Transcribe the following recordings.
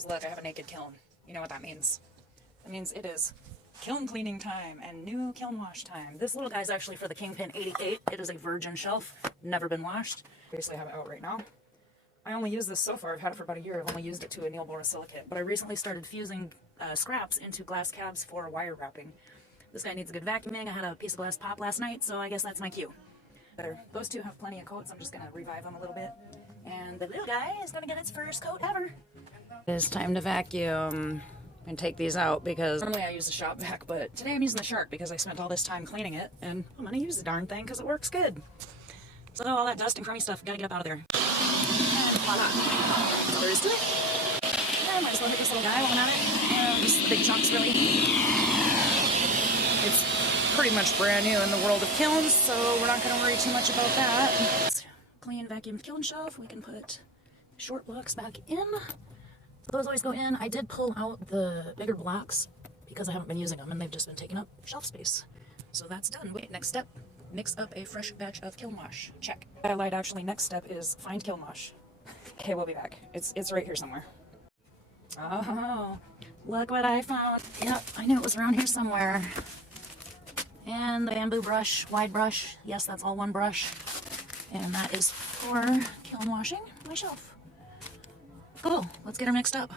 guys, look, I have a naked kiln. You know what that means. That means it is kiln cleaning time and new kiln wash time. This little guy's actually for the Kingpin 88. It is a virgin shelf, never been washed. Basically have it out right now. I only used this so far. I've had it for about a year. I've only used it to anneal borosilicate, but I recently started fusing scraps into glass cabs for wire wrapping. This guy needs a good vacuuming. I had a piece of glass pop last night, so I guess that's my cue. Those two have plenty of coats. I'm just going to revive them a little bit. And the little guy is going to get its first coat ever. It's time to vacuum and take these out because normally I use the shop vac, but today I'm using the Shark because I spent all this time cleaning it, and I'm going to use the darn thing because it works good. So all that dust and crummy stuff, got to get up out of there. And voila. That's all there is to it. And might as well hit this little guy while I'm at it. And just the big chunks, really. It's pretty much brand new in the world of kilns, so we're not going to worry too much about that. Clean vacuum kiln shelf. We can put short blocks back in. So those always go in. I did pull out the bigger blocks because I haven't been using them and they've just been taking up shelf space. So that's done. Wait, next step. Mix up a fresh batch of kiln wash. Check. I lied, actually, next step is find kiln wash. Okay, we'll be back. It's right here somewhere. Oh, look what I found. Yep, I knew it was around here somewhere. And the bamboo brush, wide brush. Yes, that's all one brush. And that is for kiln washing my shelf. Cool, let's get her mixed up.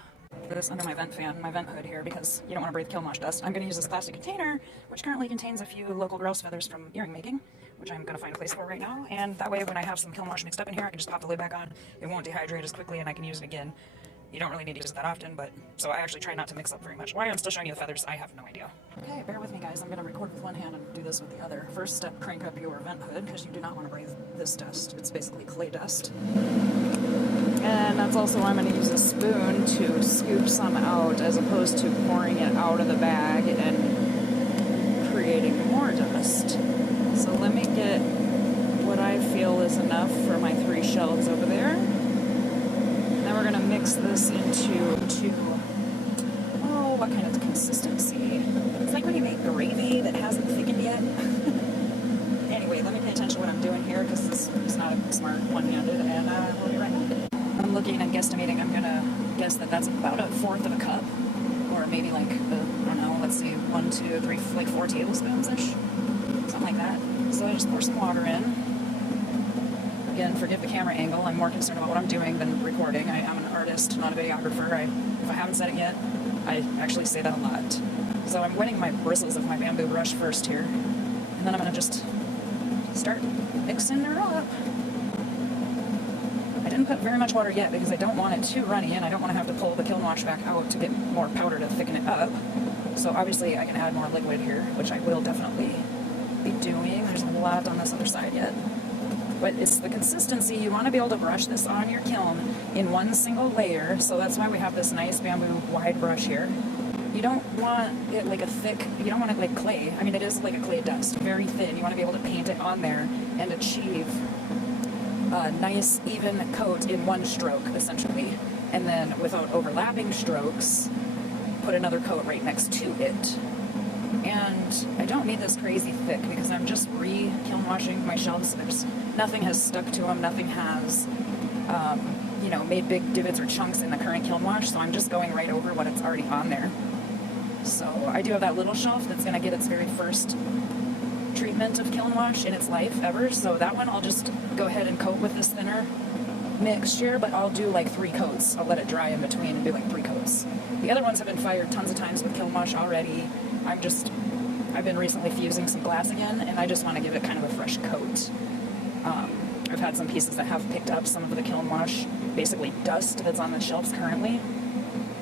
Put this under my vent fan, my vent hood here, because you don't want to breathe kiln wash dust. I'm going to use this plastic container, which currently contains a few local grouse feathers from earring making, which I'm going to find a place for right now. And that way, when I have some kiln wash mixed up in here, I can just pop the lid back on. It won't dehydrate as quickly, and I can use it again. You don't really need to use it that often, but so I actually try not to mix up very much. Why I'm still showing you the feathers, I have no idea. Okay, bear with me, guys. I'm going to record with one hand and do this with the other. First step, crank up your vent hood, because you do not want to breathe this dust. It's basically clay dust. And that's also why I'm going to use a spoon to scoop some out, as opposed to pouring it out of the bag and creating more dust. So let me get what I feel is enough for my 3 shelves over there. Now we're going to mix this into, oh, what kind of consistency? It's like when you make gravy that hasn't thickened yet. Anyway, let me pay attention to what I'm doing here, because it's not a smart one-handed, and we'll be right back. I'm looking and guesstimating. I'm going to guess that that's about 1/4 of a cup, or maybe like, I don't know, let's see, 1, 2, 3, like 4 tablespoons-ish, something like that. So I just pour some water in. Again, forgive the camera angle. I'm more concerned about what I'm doing than recording. I am an artist, not a videographer. If I haven't said it yet, I actually say that a lot. So I'm wetting my bristles of my bamboo brush first here, and then I'm going to just start mixing her up. I didn't put very much water yet because I don't want it too runny, and I don't want to have to pull the kiln wash back out to get more powder to thicken it up. So obviously I can add more liquid here, which I will definitely be doing. There's a lot on this other side yet. But it's the consistency. You want to be able to brush this on your kiln in one single layer, so that's why we have this nice bamboo wide brush here. You don't want it like a thick, you don't want it like clay. I mean, it is like a clay dust, very thin. You want to be able to paint it on there and achieve a nice even coat in one stroke, essentially. And then without overlapping strokes, put another coat right next to it. And I don't need this crazy thick because I'm just kiln washing my shelves. Nothing has stuck to them. Nothing has, you know, made big divots or chunks in the current kiln wash. So I'm just going right over what it's already on there. So I do have that little shelf that's going to get its very first treatment of kiln wash in its life ever. So that one I'll just go ahead and coat with this thinner mixture, but I'll do like 3 coats. I'll let it dry in between and do like 3 coats. The other ones have been fired tons of times with kiln wash already. I've been recently fusing some glass again, and I just want to give it kind of a fresh coat. I've had some pieces that have picked up some of the kiln wash, basically dust that's on the shelves currently.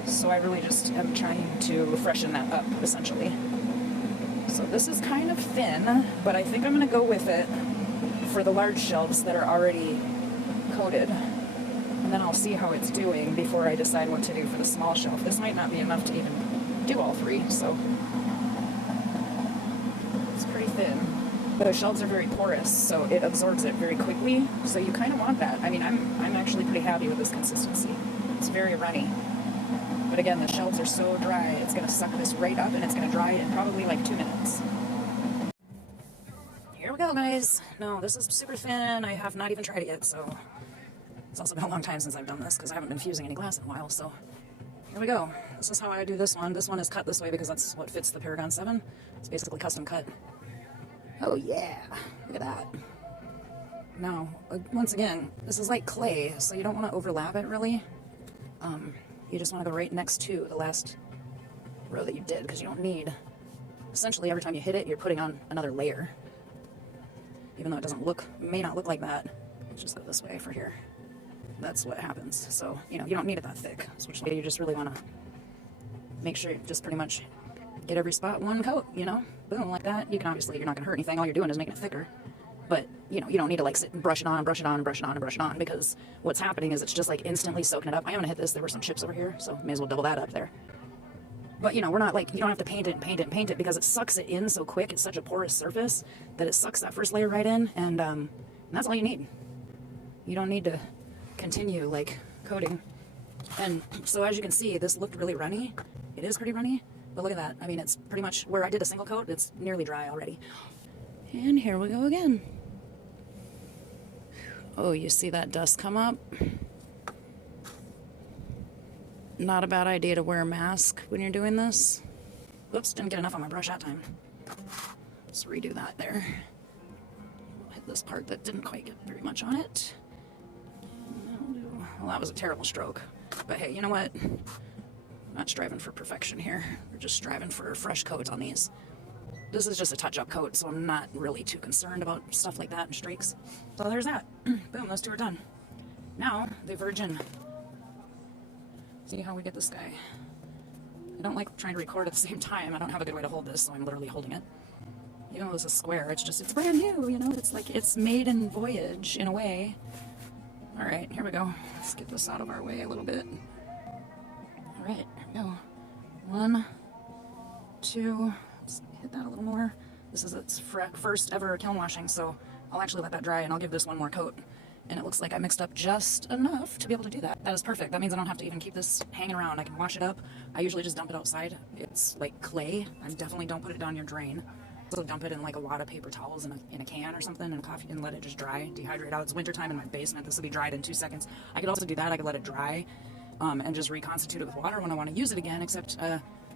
So I really just am trying to freshen that up, essentially. So this is kind of thin, but I think I'm going to go with it for the large shelves that are already coated. And then I'll see how it's doing before I decide what to do for the small shelf. This might not be enough to even do all 3, so it's pretty thin. The shelves are very porous, so it absorbs it very quickly, so you kind of want that. I mean, I'm actually pretty happy with this consistency. It's very runny. But again, the shelves are so dry, it's going to suck this right up, and it's going to dry in probably like 2 minutes. Here we go, guys. No, this is super thin. I have not even tried it yet, so it's also been a long time since I've done this, because I haven't been fusing any glass in a while, so here we go. This is how I do this one. This one is cut this way because that's what fits the Paragon 7. It's basically custom cut. Oh yeah, look at that. Now, once again, this is like clay, so you don't want to overlap it really. You just want to go right next to the last row that you did, because you don't need, essentially every time you hit it, you're putting on another layer. Even though it doesn't look, may not look like that. Let's just go this way for here. That's what happens. So, you know, you don't need it that thick. So which way you just really want to make sure you just pretty much get every spot one coat, you know? Boom, like that. You can obviously, you're not going to hurt anything. All you're doing is making it thicker. But, you know, you don't need to like sit and brush it on, brush it on, and brush it on, and brush it on, because what's happening is it's just like instantly soaking it up. I am going to hit this. There were some chips over here, so may as well double that up there. But, you know, we're not like, you don't have to paint it and paint it and paint it, because it sucks it in so quick. It's such a porous surface that it sucks that first layer right in, and that's all you need. You don't need to continue like coating. And so as you can see, this looked really runny. It is pretty runny, but look at that. I mean, it's pretty much where I did a single coat, it's nearly dry already. And here we go again. Oh, you see that dust come up? Not a bad idea to wear a mask when you're doing this. Whoops, didn't get enough on my brush that time. Let's redo that there. Hit this part that didn't quite get very much on it. Well, that was a terrible stroke. But hey, you know what? I'm not striving for perfection here. We're just striving for a fresh coat on these. This is just a touch-up coat, so I'm not really too concerned about stuff like that and streaks. So there's that. Boom, those two are done. Now, the Virgin. See how we get this guy. I don't like trying to record at the same time. I don't have a good way to hold this, so I'm literally holding it. Even though this is square, it's brand new, you know? It's like, it's Maiden Voyage, in a way. Alright, here we go. Let's get this out of our way a little bit. Alright, here we go. 1, 2... Let's hit that a little more. This is its first ever kiln washing, so I'll actually let that dry and I'll give this one more coat. And it looks like I mixed up just enough to be able to do that. That is perfect. That means I don't have to even keep this hanging around. I can wash it up. I usually just dump it outside. It's like clay. I definitely don't put it down your drain. So dump it in like a wad of paper towels in a can or something, and coffee, and let it just dry, dehydrate out. It's wintertime in my basement. This will be dried in 2 seconds. I could also do that. I could let it dry and just reconstitute it with water when I want to use it again, except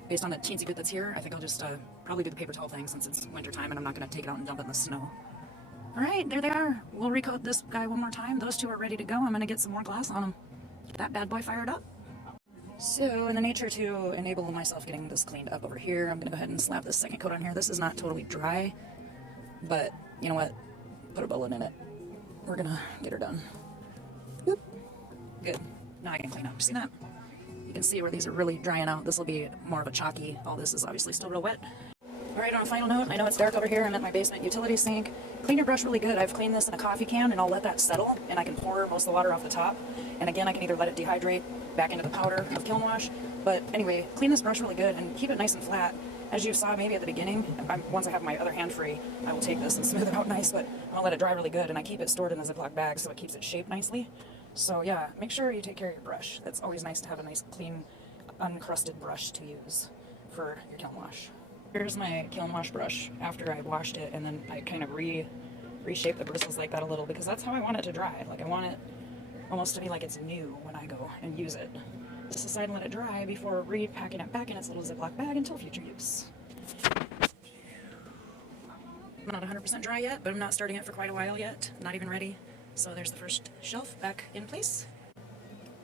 based on the teensy bit that's here, I think I'll just probably do the paper towel thing since it's winter time and I'm not going to take it out and dump it in the snow. Alright, there they are. We'll recoat this guy one more time. Those two are ready to go. I'm going to get some more glass on them. Get that bad boy fired up. So, in the nature to enable myself getting this cleaned up over here, I'm going to go ahead and slap this second coat on here. This is not totally dry, but you know what? Put a bullet in it. We're going to get her done. Boop. Good. Now I can clean up. See that? You can see where these are really drying out. This will be more of a chalky. All this is obviously still real wet. Alright, on a final note, I know it's dark over here. I'm at my basement utility sink. Clean your brush really good. I've cleaned this in a coffee can and I'll let that settle and I can pour most of the water off the top. And again, I can either let it dehydrate back into the powder of kiln wash. But anyway, clean this brush really good and keep it nice and flat. As you saw maybe at the beginning, once I have my other hand free, I will take this and smooth it out nice, but I'm going to let it dry really good and I keep it stored in a Ziploc bag so it keeps it shaped nicely. So yeah, make sure you take care of your brush. It's always nice to have a nice clean, uncrusted brush to use for your kiln wash. Here's my kiln wash brush after I washed it, and then I kind of reshape the bristles like that a little because that's how I want it to dry. Like I want it almost to be like it's new when I go and use it. Just aside and let it dry before repacking it back in its little Ziploc bag until future use. I'm not 100% dry yet, but I'm not starting it for quite a while yet. Not even ready. So there's the first shelf back in place.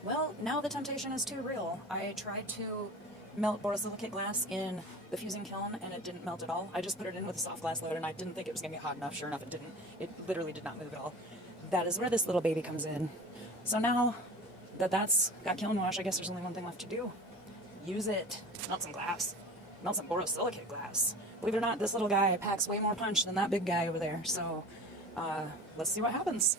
Well, now the temptation is too real. I tried to melt borosilicate glass in the fusing kiln and it didn't melt at all. I just put it in with a soft glass load and I didn't think it was going to get hot enough. Sure enough, it didn't. It literally did not move at all. That is where this little baby comes in. So now that that's got kiln wash, I guess there's only one thing left to do. Use it. Melt some glass. Melt some borosilicate glass. Believe it or not, this little guy packs way more punch than that big guy over there. So let's see what happens.